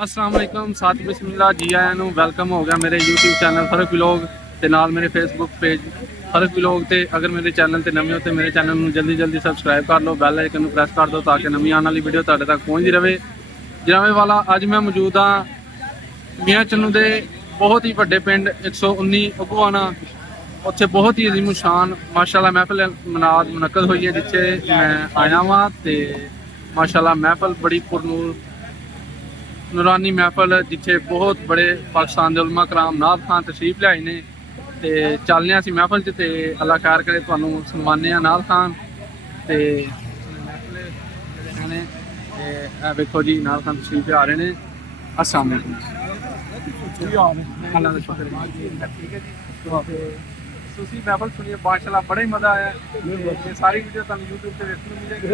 अस्सलाम वालेकुम साथ बिस्मिल्लाह जी आया नूं वेलकम हो गया मेरे यूट्यूब चैनल फर्क व्लॉग ते नाल मेरे फेसबुक पेज फर्क व्लॉग ते अगर मेरे चैनल ते नवे हो तो मेरे चैनल नूं जल्दी सबसक्राइब कर लो बैल आइकन नूं प्रेस कर दो ताकि नवी आने वाली वीडियो तुहाडे तक पहुँचती रहे। जिवें वाला अज मैं मौजूद हाँ मियाँ चन्नू दे बहुत ही वड्डे पिंड 119 अगुआना उत्थे बहुत ही अजीम शान माशाल्लाह महफिल मुनक्कद हुई है जिथे मैं आया वहाँ तो माशाल्लाह महफिल बड़ी पुरनूर नूरानी महफिल जिथे बहुत बड़े पाकिस्तान के उलमा कराम नाथ खान तशरीफ लियाए ने ते चलने असी महफिल च ते अल्लाह खैर करे तुहानू सनमाने नाथ खान ते वेखो जी नाथ खान तशरीफ लिया रहे हैं। अस्सलाम वालेकुम अल्लाह का शुक्र है तुसी महफिल सुनिए माशाल्लाह बड़ा ही मज़ा आया। ये सारी वीडियो तुहानू यूट्यूब पे देखने को मिलेगी।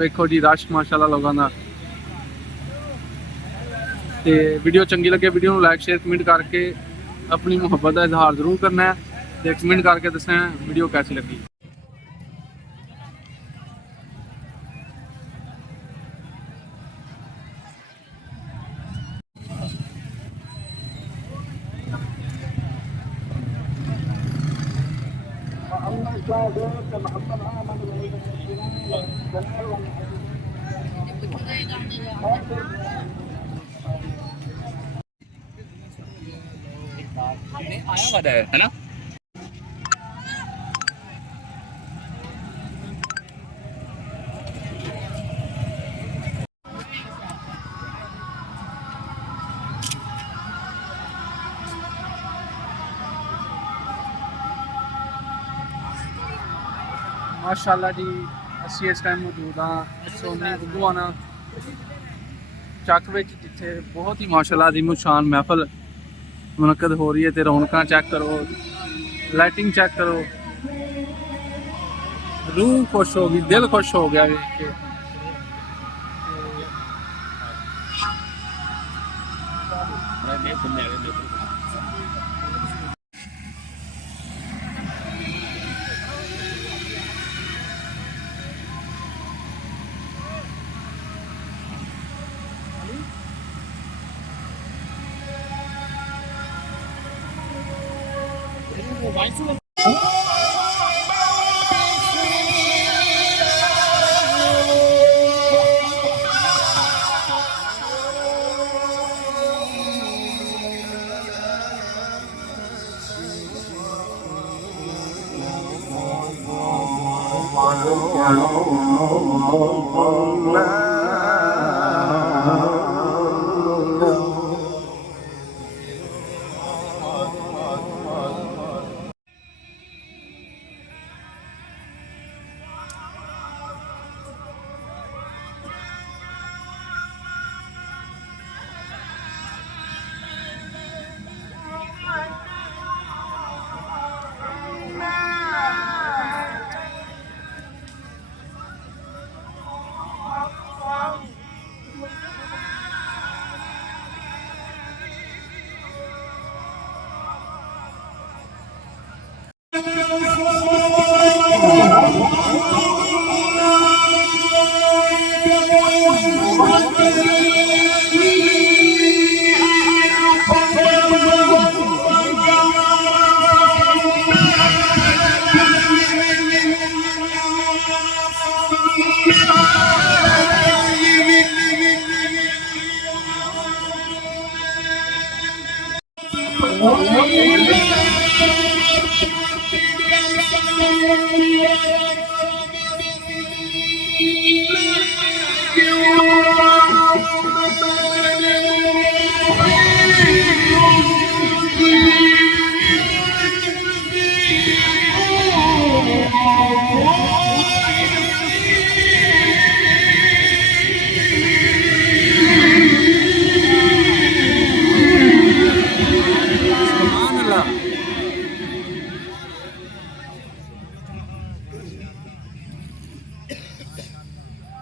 वेखो जी रश माशाल्लाह लोगों का तो वीडियो चंगी लगे वीडियो को लाइक शेयर कमेंट करके अपनी मुहब्बत का इजहार जरूर करना है तो कमेंट करके दसना वीडियो कैसी लगी। आया वाला है ना। माशाल्लाह जी असी इस टाइम मौजूद हाँ 119 अगुआना चक विच जिथे बहुत ही माशाल्लाह अजीम शान महफिल मुनक्कद हो रही है तो रौनक चेक करो लाइटिंग चेक करो रूह खुश हो गई दिल खुश हो गया देख के।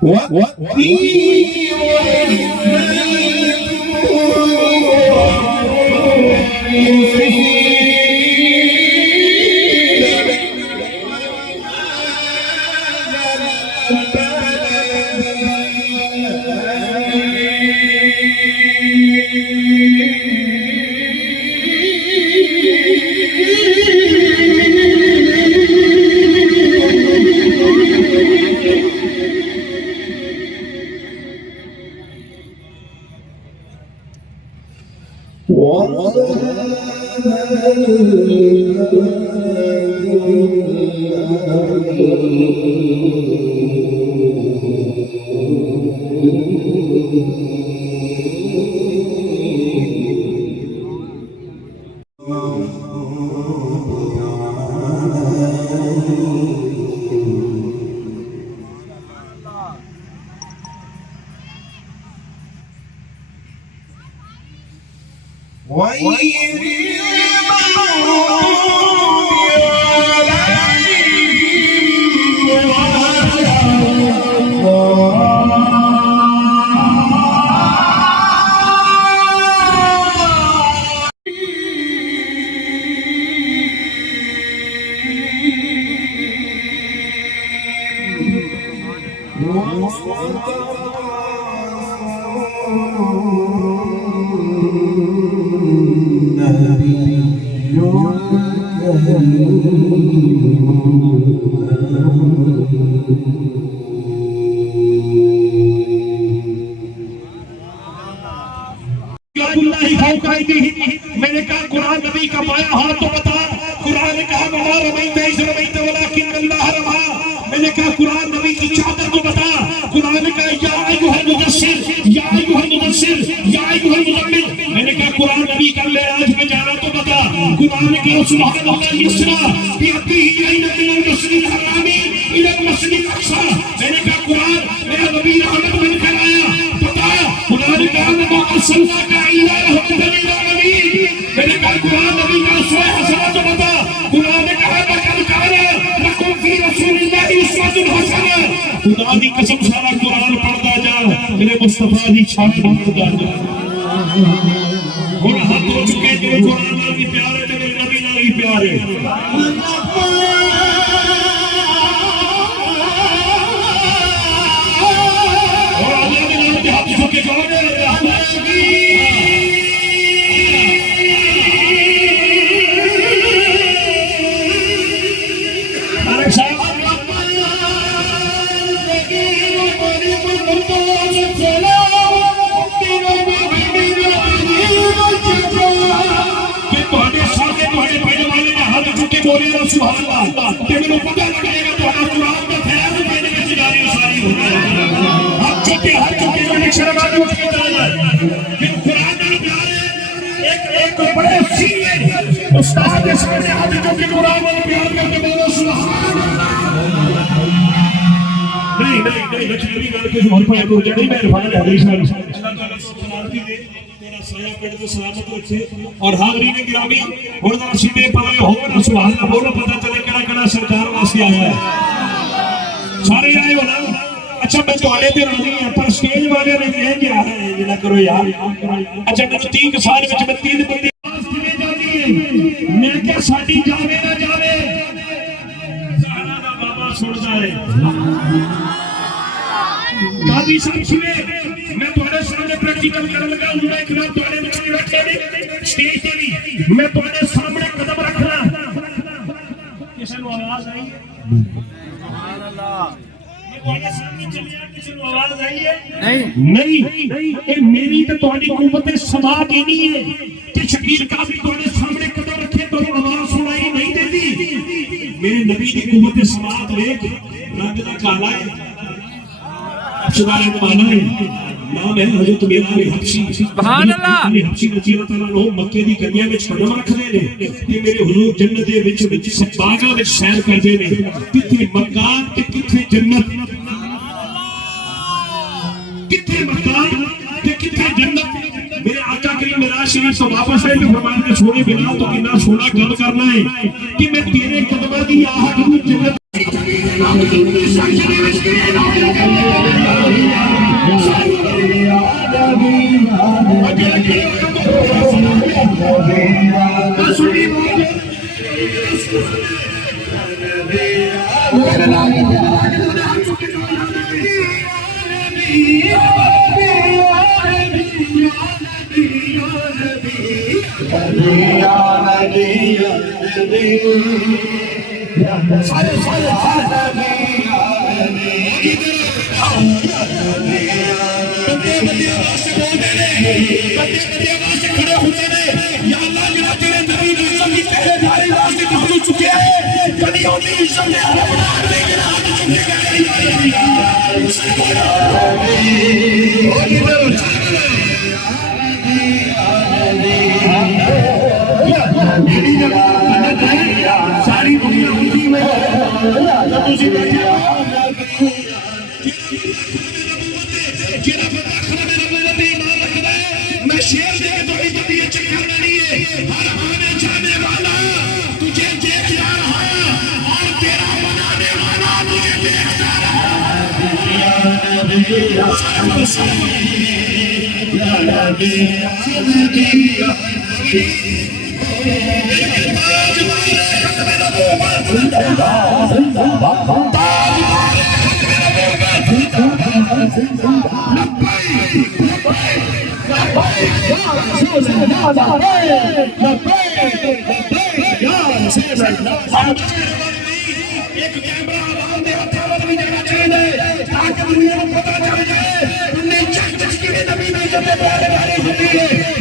What? What? मैंने कहा कुरान नबी का पाया हाथ तो बता। कुरान ने कहा मैंने कहा कुरान नबी की चादर को बता। कुरान ने कहा या अय्युहल मुदस्सिर या अय्युहल मुदस्सिर या अय्युहल मुज़म्मिल। मैंने कहा कुरान नबी का मेराज में जाना तो बता। कुरान ने कहा सुब्हानल्लाह यस्रा भी अतीही अय्युन मिनल मस्जिदिल हरामी इलल मस्जिदिल अक़सा। मैंने कहा कुरान मेरा नबी रहमत बनकर आया बता। कुरान ने कहा मैं अर्सलनाका इल्ला रहमतल लिल आलमीन। मैंने कहा कुरान नबी का उसवा हसना तो बता। कुरान ने कहा लक़द काना लकुम फी रसूलिल्लाहि उस्वतुन हसना। खुदा दी कसम सारा कुरान पढ़दा जा मेरे मुस्तफा दी छाप पढ़दा जा। और हाथ हो चुके जो कुरान नाल भी प्यार है ते मेरे नबी नाल भी प्यार है। और अल्लाह के नाम पे हाथ चुके जाओगे उस्ताद के सामने हाथ जोड़ कुरान वाला प्यार करके बोलो सुभान अल्लाह। नहीं नहीं नहीं लक्ष्मी गल कुछ और पाए को जड़ी मेहरबान है हरी साहब अल्लाह ताला सलामती दे तेरा साया पेट को सलामत रखे। और हाज़रीन गिरामी हुण जरा सीधे पाए हो ना सुभान अल्लाह बोलो पता चले केड़ा सरकार वास्ते आया है। सारे आए हो ना। अच्छा मैं तुम्हारे ते राजी हां पर स्टेज वाले ने कह क्या है जिला करो यार। अच्छा मैं 3 साल विच मैं 3 बंदे मैं क्या साडी जावे ना जावे ज़हरा दा बाबा सुनदा है। काजी साहब सुने मैं तुम्हारे सामने प्रैक्टिकल करने लगा हूं। मैं इकराम तुम्हारे बीच में बैठे ने स्टेज पे भी मैं तुम्हारे सामने कदम रखना। किसी को आवाज आई है? सुभान अल्लाह। मैं तुम्हारे सामने चलिया किसी को आवाज आई है? नहीं नहीं ये मेरी तो तुम्हारी कुव्वत समा की नहीं है कि शकील का भी तुम्हारे सामने कदम रखे तो आवाज सुनाई नहीं देती। मेरे नबी की कुव्वत समात देख रंग दा काला है सुभान अल्लाह है नाम है हजरत बिलाल हबशी। सुभान अल्लाह। हबशी रजी अल्लाह ताला नो मक्के दी गलियां विच कदम रखदे ने ते मेरे हुजूर जन्नत दे विच बागां विच सैर करदे ने। किथे मकान ते किथे जन्नत किथे मकान ते किथे जन्नत। मेरे आका करीम मेरा शरीफ तो वापस है कि फरमान के सोने बिना तो कितना सोना कम करना है कि मैं तेरे कदमां दी आहट नूं जन्नत सारे बंदे वास्ते बोलते ने बंदे वास्ते खड़े होते ने या अल्लाह जिन्हां तेरे नबी दी इज्जत की पहरेदारी वास्ते निकल चुके हैं कभी उनकी इज्जत ने हमें बना लेकिन हाथ चुकेगा सारी दुनिया उसी में जब उसी बैठे मैं शेर देके थोड़ी तबीयत चेक करना नहीं है हर आने जाने वाला तुझे देख रहा और तेरा बनाने वाला तुझे देखता एक कैमरा आवाम दे हत्था भी देना चाहिए ताकि दुनिया को पता चल जाए तुमने चक की नबी में इज्जत पहरेदारी होती है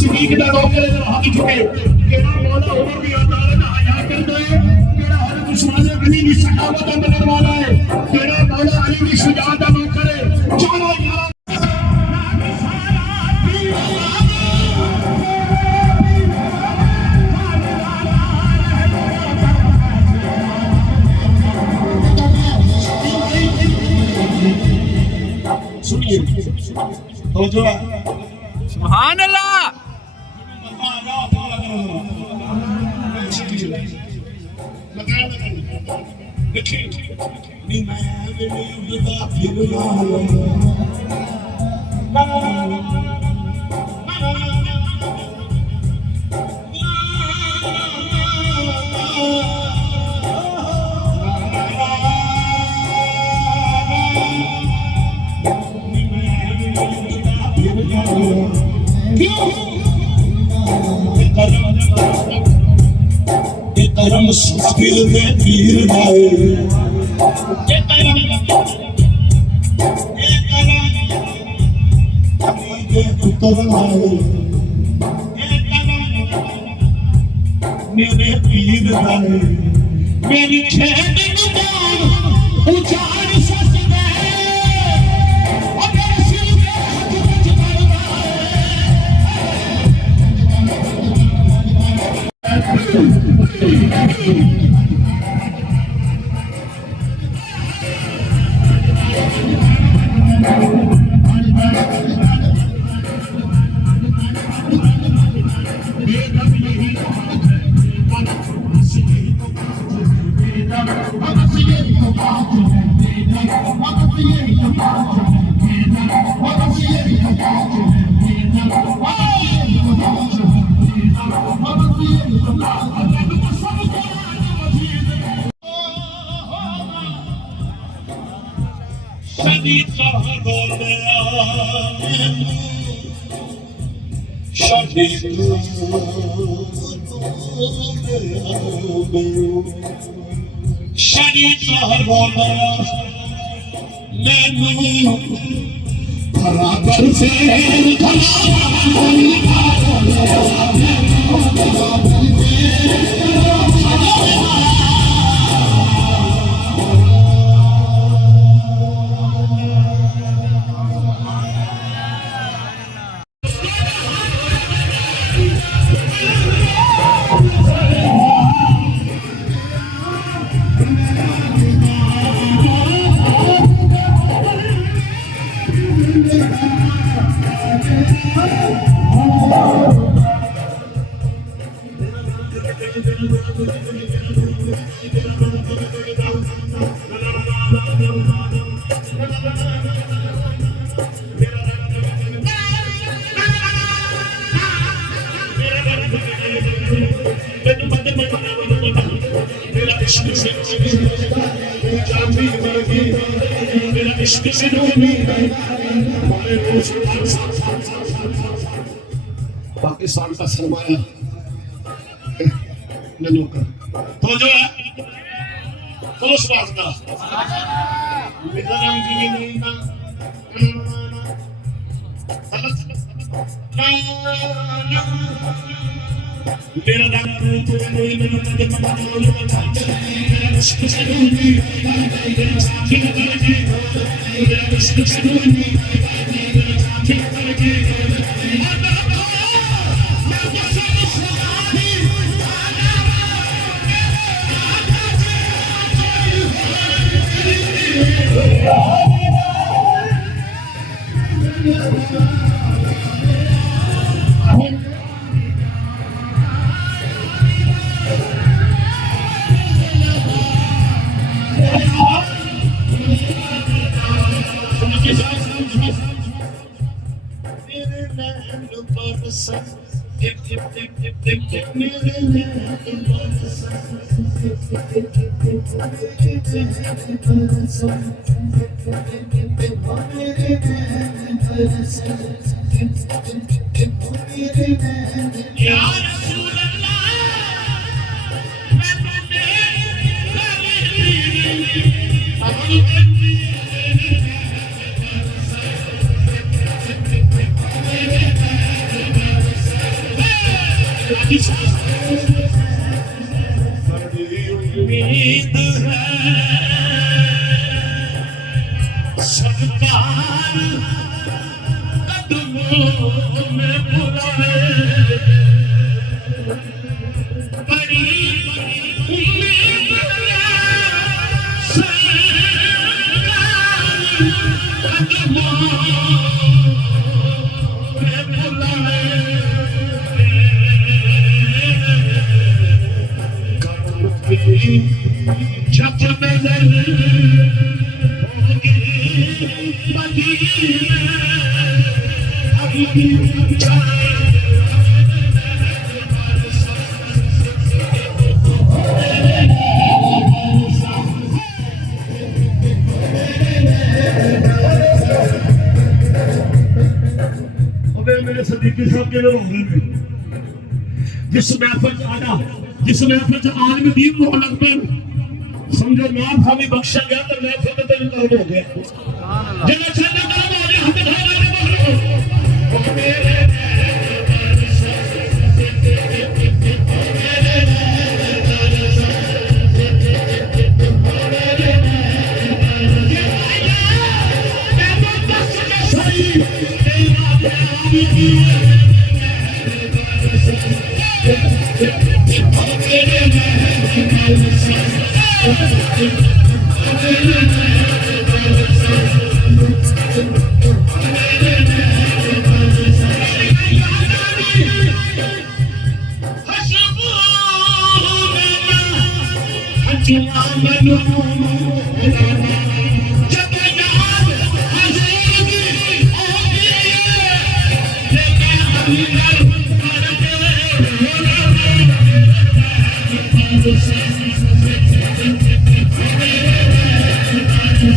सिद्दीक दा रोक ले हाथ चुके केड़ा मौला उमर भी अल्लाह ने हया कर दे केड़ा हजरत उस्मान गनी की सखावत का बनने वाला है केड़ा मौला अली की शुजाअत का नौकर है चलो यार सुनिए तो जो सुभान अल्लाह करम मुश्किल में पीर लाए मेरे पीर लाए मेरी खेत उजाड़ सकते शादी का बोलिया शादी शादी का बोलिया मैनू बराबर से पाकिस्तान का सरमाया नन्नू का तो जो है पुलिस वास्ता मेरा रंग नहीं ना मेरा रंग तो नहीं उम्मीद है सरकार कदमों में बुलाए बड़ी उम्मीद है सरकार कदमों में बुलाए जब नजर होगी मदीने अभी जाए मेरे सदीकी साहब के लोग जिस महफिल आना जिस महफिल आलम दीन मोहम्मद पर समझो नाम हमें बख्शा गया तो महफिल तो तेरे काम हो गया जब अच्छा काम हो गया हम तो मेरे सदीकी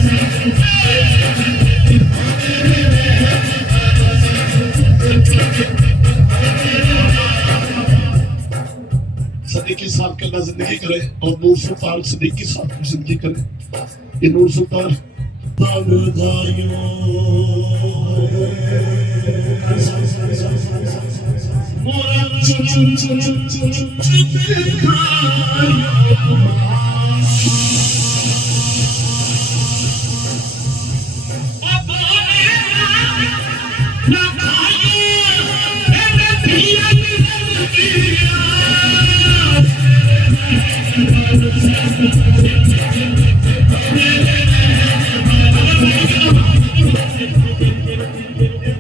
साहब के अल्लाह जिंदगी करे और नूर सुल्तान सदीकी साहब की जिंदगी करे। ये नूर सुल्तान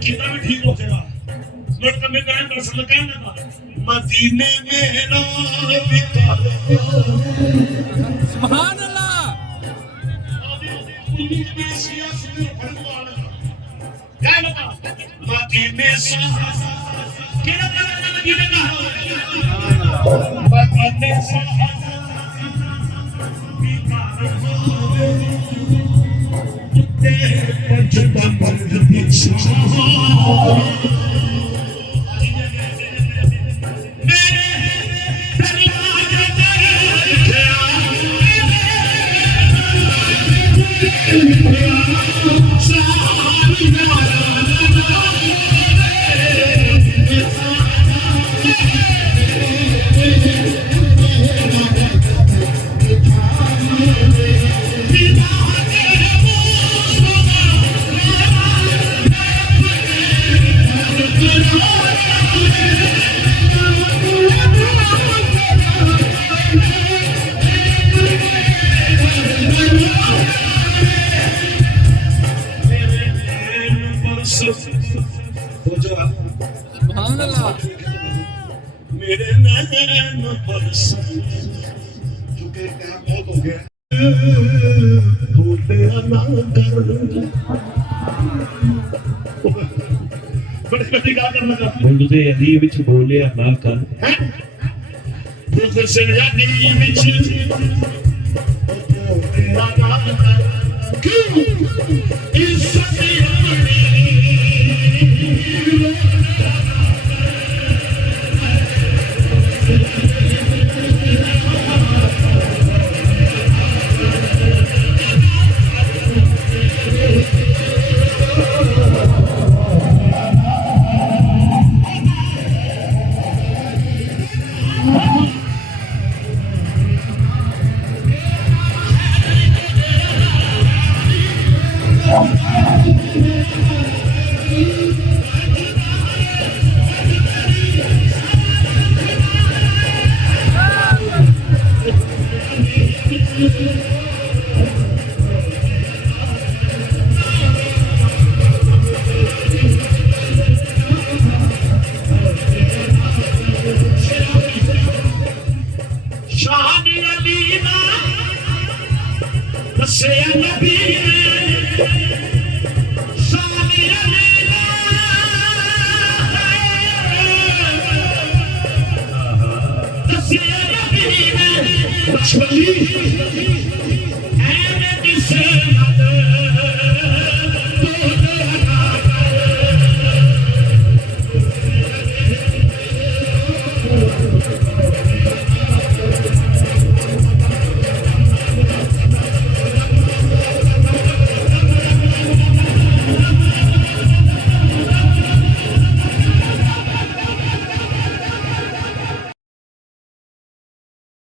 कितना भी ठीक हो जाएगा लड़का में गायन कर सकता है ना मदीने में सुभान अल्लाह। मदीने से कितना मदीने का मदीने से सुभान अल्लाह। मेरे नैन बरस चुके टाइम बहुत हो गया भूले ना कर बड़े कभी क्या करना चाहते बोलते अली विच बोले ना कर भूले से अली विच बोले ना कर क्यों इस